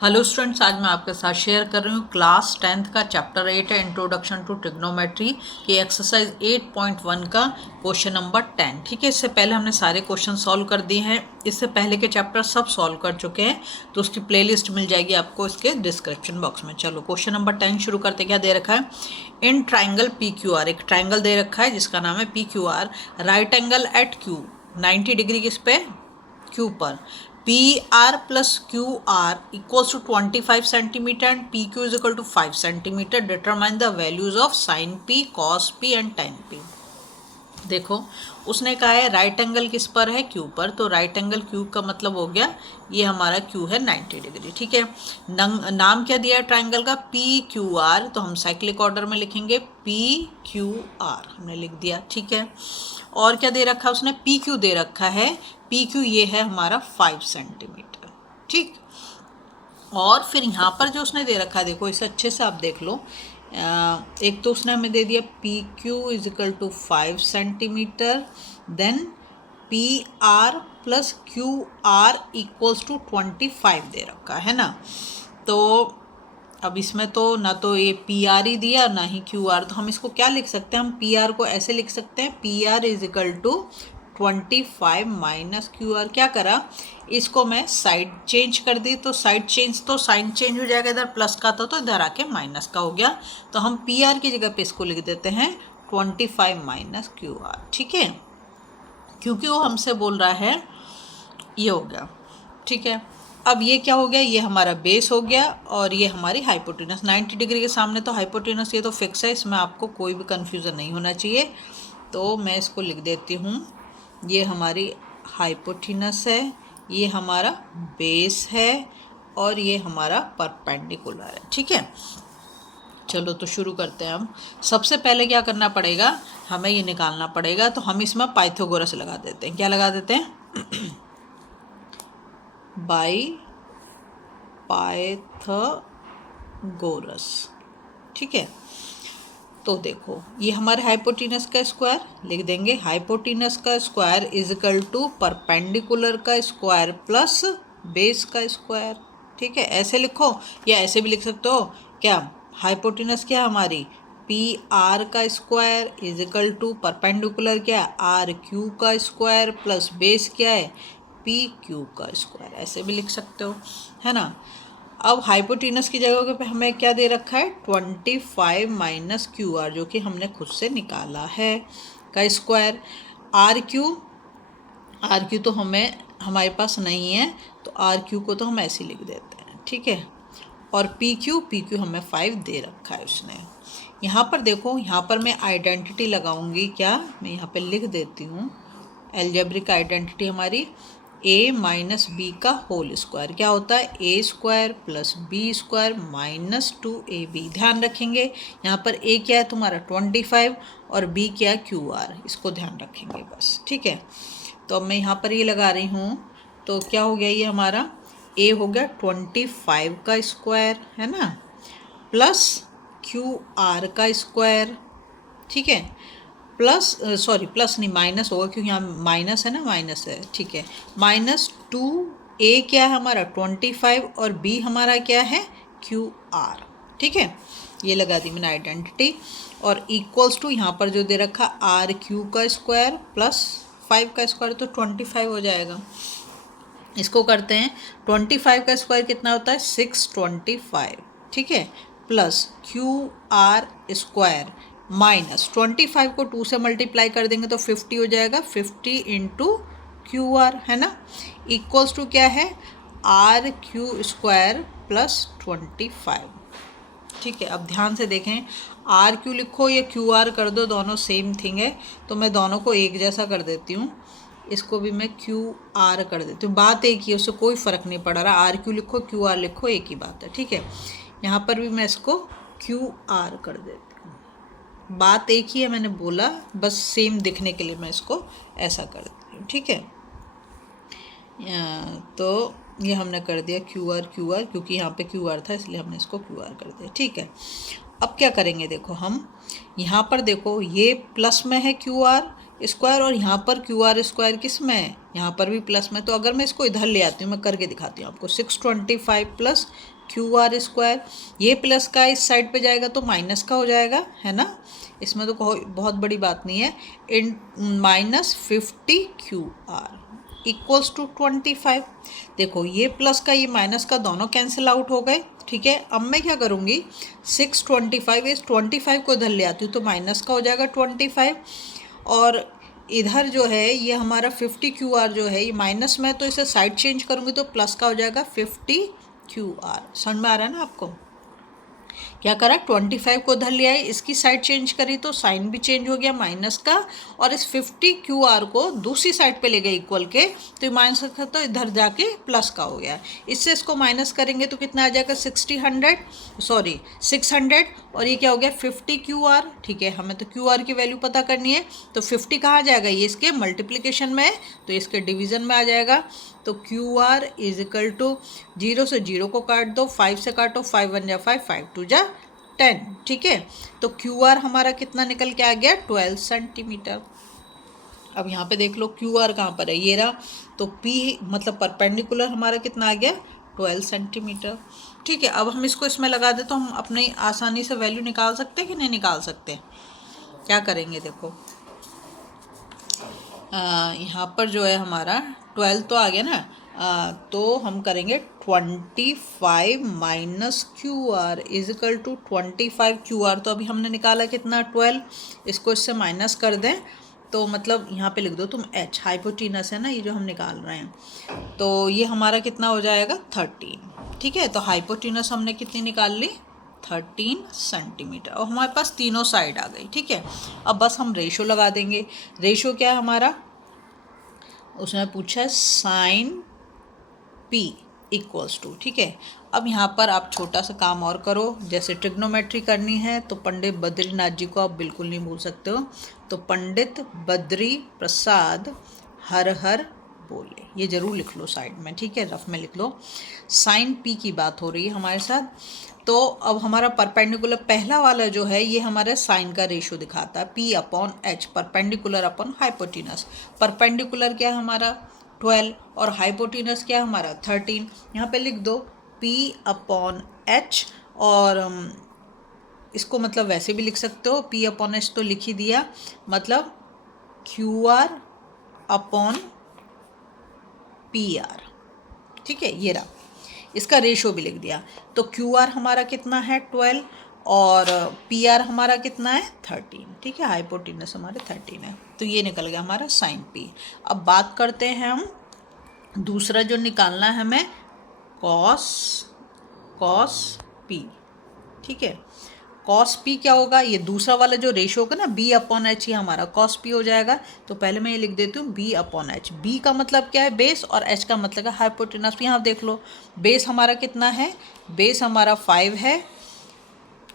Hello students, आज मैं आपके साथ शेयर कर रही हूँ क्लास 10th का चैप्टर 8 है इंट्रोडक्शन टू ट्रिग्नोमेट्री की एक्सरसाइज 8.1 का क्वेश्चन नंबर 10। ठीक है, इससे पहले हमने सारे क्वेश्चन सॉल्व कर दिए हैं। इससे पहले के चैप्टर सब सॉल्व कर चुके हैं, तो उसकी प्लेलिस्ट मिल जाएगी आपको इसके डिस्क्रिप्शन बॉक्स में। चलो क्वेश्चन नंबर 10 शुरू करते। क्या दे रखा है? In triangle P Q R, एक ट्राइंगल दे रखा है जिसका नाम है P Q R. Right angle at Q 90 degree किस पे? क्यू पर। P R plus Q R equals to 25 centimetre and P Q is equal to 5 centimetre. Determine the values of sine P, cos P and tan P. देखो, उसने कहा है right angle किस पर है? क्यू पर। तो राइट एंगल क्यू का मतलब हो गया ये हमारा क्यू है 90 डिग्री। ठीक है, नाम क्या दिया है ट्राइंगल का? P Q R. तो हम साइक्लिक ऑर्डर में लिखेंगे पी क्यू आर, हमने लिख दिया। ठीक है, और क्या दे रखा है उसने? पी क्यू दे रखा है। पी क्यू ये है हमारा 5 सेंटीमीटर। ठीक, और फिर यहाँ पर जो उसने दे रखा है, देखो इसे अच्छे से आप देख लो। एक तो उसने हमें दे दिया P Q is equal to 5 centimetre, then P R plus Q R equals to 25 दे रखा है ना। तो अब इसमें तो ना तो ये पी आर ही दिया ना ही क्यू आर, तो हम इसको क्या लिख सकते हैं? हम पी आर को ऐसे लिख सकते हैं, P R is equal to 25 minus Q R. क्या करा, इसको मैं साइड चेंज कर दी, तो साइड चेंज तो साइन चेंज हो जाएगा, इधर प्लस का था तो इधर आके माइनस का हो गया। तो हम पी आर की जगह पे इसको लिख देते हैं 25 माइनस क्यू आर। ठीक है, क्योंकि वो हमसे बोल रहा है ये हो गया। ठीक है, अब ये क्या हो गया? ये हमारा बेस हो गया और ये हमारी हाइपोटेनस। 90 डिग्री के सामने तो हाइपोटेनस ये तो फिक्स है, इसमें आपको कोई भी कन्फ्यूज़न नहीं होना चाहिए। तो मैं इसको लिख देती हूँ, ये हमारी हाइपोटेनस है, ये हमारा बेस है और ये हमारा परपेंडिकुलर है। ठीक है, चलो तो शुरू करते हैं हम। सबसे पहले क्या करना पड़ेगा, हमें ये निकालना पड़ेगा। तो हम इसमें पाइथागोरस लगा देते हैं। क्या लगा देते हैं? By Pythagoras. ठीक है, तो देखो ये हमारे हाइपोटेनस का स्क्वायर लिख देंगे। हाइपोटेनस का square is equal to perpendicular का स्क्वायर प्लस बेस का स्क्वायर। ठीक है, ऐसे लिखो या ऐसे भी लिख सकते हो। क्या हाइपोटेनस क्या हमारी? पी आर का square is equal to perpendicular क्या? आर क्यू का स्क्वायर प्लस बेस क्या है? पी क्यू का स्क्वायर। ऐसे भी लिख सकते हो, है ना। अब हाइपोटेनस की जगह पे हमें क्या दे रखा है? 25 माइनस क्यू आर, जो कि हमने खुद से निकाला है, का स्क्वायर। आर क्यू तो हमारे पास नहीं है, तो आर क्यू को तो हम ऐसे लिख देते हैं। ठीक है, और पी क्यू हमें 5 दे रखा है उसने। यहाँ पर देखो, यहाँ पर मैं आइडेंटिटी लगाऊंगी। क्या, मैं यहाँ पे लिख देती हूँ एल्जेब्रिक आइडेंटिटी हमारी a माइनस बी का होल स्क्वायर। क्या होता है? A square plus B square minus 2ab। ध्यान रखेंगे यहाँ पर a क्या है तुम्हारा 25 और b क्या है क्यू आर, इसको ध्यान रखेंगे बस। ठीक है, तो अब मैं यहाँ पर ये लगा रही हूँ, तो क्या हो गया? ये हमारा a हो गया 25 का स्क्वायर, है ना, प्लस क्यू आर का स्क्वायर। ठीक है, प्लस सॉरी प्लस नहीं माइनस होगा, क्योंकि यहाँ माइनस है ना, माइनस है। ठीक है, माइनस 2a क्या है हमारा 25 और b हमारा क्या है क्यू आर। ठीक है, ये लगा दी मैंने आइडेंटिटी, और इक्वल्स टू यहाँ पर जो दे रखा आर क्यू का स्क्वायर प्लस 5 का स्क्वायर, तो 25 हो जाएगा। इसको करते हैं, 25 का स्क्वायर कितना होता है? 625। ठीक है, plus Q are square minus 25 को 2 से मल्टीप्लाई कर देंगे तो 50 हो जाएगा। 50 इंटू क्यू आर, है ना, इक्वल्स टू क्या है? R Q square plus 25। ठीक है, अब ध्यान से देखें, आर क्यू लिखो या क्यू आर कर दो, दोनों सेम थिंग है, तो मैं दोनों को एक जैसा कर देती हूँ। इसको भी मैं क्यू आर कर देती हूँ, बात एक ही है, उससे कोई फ़र्क नहीं पड़ रहा। आर क्यू लिखो क्यू आर लिखो, एक ही बात है। ठीक है, यहाँ पर भी मैं इसको क्यू आर कर देती हूँ, बात एक ही है, मैंने बोला बस सेम दिखने के लिए मैं इसको ऐसा कर देती हूँ। ठीक है, तो ये हमने कर दिया क्यू आर, क्योंकि यहाँ पे क्यू आर था इसलिए हमने इसको क्यू आर कर दिया। ठीक है, अब क्या करेंगे? देखो हम यहाँ पर देखो, ये प्लस में है क्यू आर, स्क्वायर और यहाँ पर क्यू आर स्क्वायर किस में है, यहाँ पर भी प्लस में। तो अगर मैं इसको इधर ले आती हूँ, मैं करके दिखाती हूँ आपको, 625 प्लस क्यू आर स्क्वायर, ये प्लस का इस साइड पे जाएगा तो माइनस का हो जाएगा, है ना, इसमें तो बहुत बड़ी बात नहीं है। इन minus 50 Q R equals to 25। देखो ये प्लस का ये माइनस का दोनों कैंसिल आउट हो गए, ठीक है। अब मैं क्या करूँगी, 625 इस 25 को इधर ले आती हूँ तो माइनस का हो जाएगा 25, और इधर जो है ये हमारा 50 क्यू आर जो है ये माइनस में, तो इसे साइड चेंज करूँगी तो प्लस का हो जाएगा 50 क्यू आर। समझ में आ रहा है ना आपको, क्या करा, 25 को उधर ले आई, इसकी साइड चेंज करी तो साइन भी चेंज हो गया माइनस का, और इस 50 क्यू आर को दूसरी साइड पे ले गए इक्वल के, तो ये माइनस का तो इधर जाके प्लस का हो गया। इससे इसको माइनस करेंगे तो कितना आ जाएगा, 600, और ये क्या हो गया 50 क्यू आर, ठीक है। हमें तो क्यू आर की वैल्यू पता करनी है, तो 50 कहाँ जाएगा, ये इसके मल्टीप्लिकेशन में है तो इसके डिवीज़न में आ जाएगा। तो Q R is equal to 0 से 0 को काट दो, 5 से काटो, 5 1 जा 5, 5 2 जा 10, ठीक है। तो क्यू आर हमारा कितना निकल के आ गया, 12 सेंटीमीटर। अब यहाँ पे देख लो क्यू आर कहाँ पर है, ये रहा, तो पी मतलब परपेंडिकुलर हमारा कितना आ गया, 12 सेंटीमीटर, ठीक है। अब हम इसको इसमें लगा दे तो हम अपनी आसानी से वैल्यू निकाल सकते हैं कि नहीं निकाल सकते। क्या करेंगे, देखो यहाँ पर जो है हमारा 12 तो आ गया ना, तो हम करेंगे 25 minus Q R is equal to 25 Q R, तो अभी हमने निकाला कितना 12, इसको इससे माइनस कर दें तो मतलब यहाँ पे लिख दो तुम एच, हाइपोटीनस है ना ये जो हम निकाल रहे हैं, तो ये हमारा कितना हो जाएगा 13, ठीक है। तो हाइपोटीनस हमने कितनी निकाल ली, 13 सेंटीमीटर, और हमारे पास तीनों साइड आ गई, ठीक है। अब बस हम रेशो लगा देंगे। रेशो क्या है हमारा, उसने पूछा है साइन पी इक्वल्स टू, ठीक है। अब यहाँ पर आप छोटा सा काम और करो, जैसे ट्रिग्नोमेट्री करनी है तो पंडित बद्रीनाथ जी को आप बिल्कुल नहीं भूल सकते हो, तो पंडित बद्री प्रसाद हर हर बोले, ये ज़रूर लिख लो साइड में, ठीक है, रफ में लिख लो। साइन पी की बात हो रही है हमारे साथ, तो अब हमारा परपेंडिकुलर पहला वाला जो है ये हमारे साइन का रेशो दिखाता है, P upon H, perpendicular upon hypotenuse. Perpendicular क्या है हमारा 12 और हाइपोटीनस क्या है हमारा 13, यहाँ पे लिख दो पी अपॉन एच, और इसको मतलब वैसे भी लिख सकते हो, पी अपॉन एच तो लिख ही दिया, मतलब Q R upon P R, ठीक है, ये रहा, इसका रेशो भी लिख दिया। तो क्यू आर हमारा कितना है 12 और पी आर हमारा कितना है 13, ठीक है, हाइपोटीनस हमारे 13 है, तो ये निकल गया हमारा साइन पी। अब बात करते हैं हम दूसरा जो निकालना है हमें, कॉस पी, ठीक है। कॉस पी क्या होगा, ये दूसरा वाला जो रेशो होगा ना बी अपॉन एच, ये हमारा कॉस पी हो जाएगा। तो पहले मैं ये लिख देती हूँ बी अपॉन एच, बी का मतलब क्या है बेस और एच का मतलब है हाइपोटेनस। यहाँ देख लो बेस हमारा कितना है, बेस हमारा 5 है,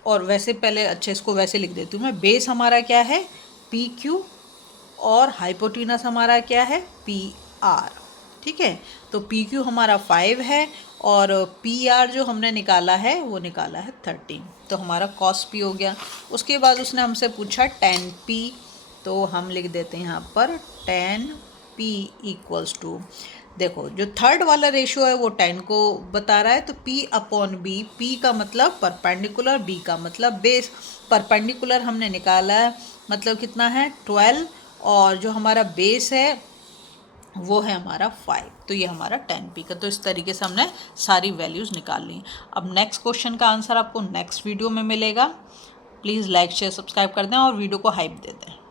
और वैसे पहले अच्छा इसको वैसे लिख देती हूँ मैं, बेस हमारा क्या है पी क्यू और हाइपोटेनस हमारा क्या है पी आर, ठीक है। तो पी क्यू हमारा 5 है और पी आर जो हमने निकाला है वो निकाला है 13, तो हमारा कॉस पी हो गया। उसके बाद उसने हमसे पूछा tan पी, तो हम लिख देते हैं यहाँ पर tan पी इक्वल्स टू, देखो जो थर्ड वाला रेशियो है वो tan को बता रहा है, तो p अपॉन बी, p का मतलब परपेंडिकुलर, b का मतलब बेस। परपेंडिकुलर हमने निकाला है मतलब कितना है 12, और जो हमारा बेस है वो है हमारा 5, तो ये हमारा tan p का। तो इस तरीके से हमने सारी वैल्यूज़ निकाल ली। अब नेक्स्ट क्वेश्चन का आंसर आपको नेक्स्ट वीडियो में मिलेगा। प्लीज़ लाइक शेयर सब्सक्राइब कर दें और वीडियो को हाइप दे दें।